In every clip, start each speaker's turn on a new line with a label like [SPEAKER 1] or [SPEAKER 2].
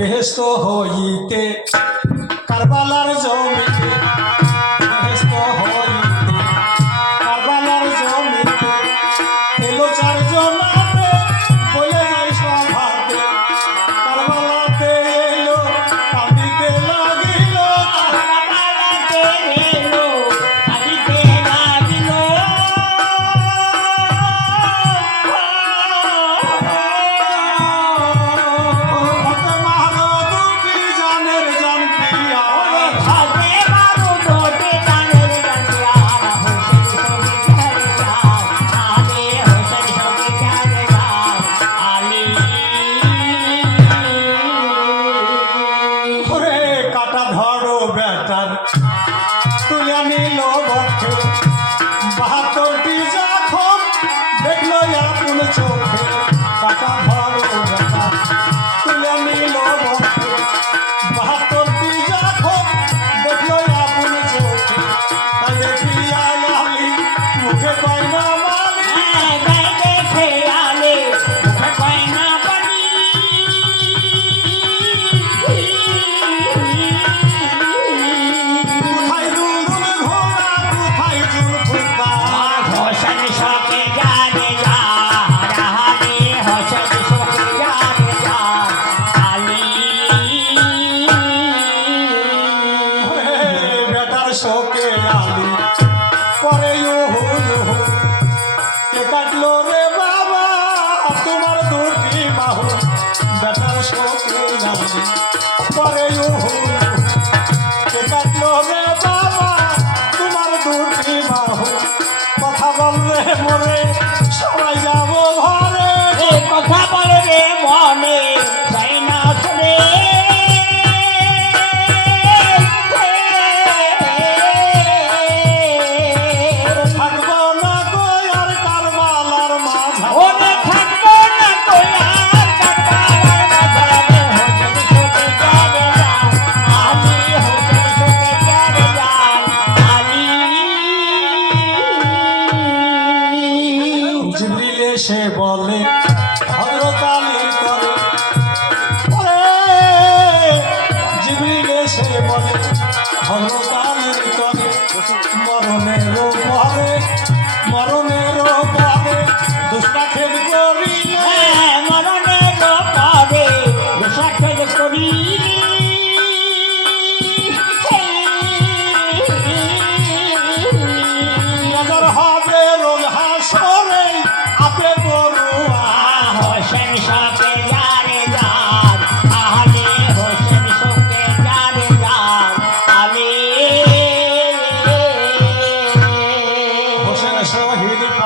[SPEAKER 1] বেহেস্ত হইতে কারবালার জমিতে তার তুলে নিল বছর বাহাত্তরটি যখন দেখল আপন চোখে। টাকা কাটলো রে বাবা তোমার দুটি বাহু বেটার শোকে পরে ভদ্রতালি করে। ওরে জিবরিল এসে বলে ভদ্রতালি করে। মরণের পরে মরণের পরে দুষ্টা খেল করিলে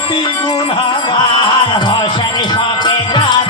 [SPEAKER 1] পাপি গুণাগার ভাষণ সপে যার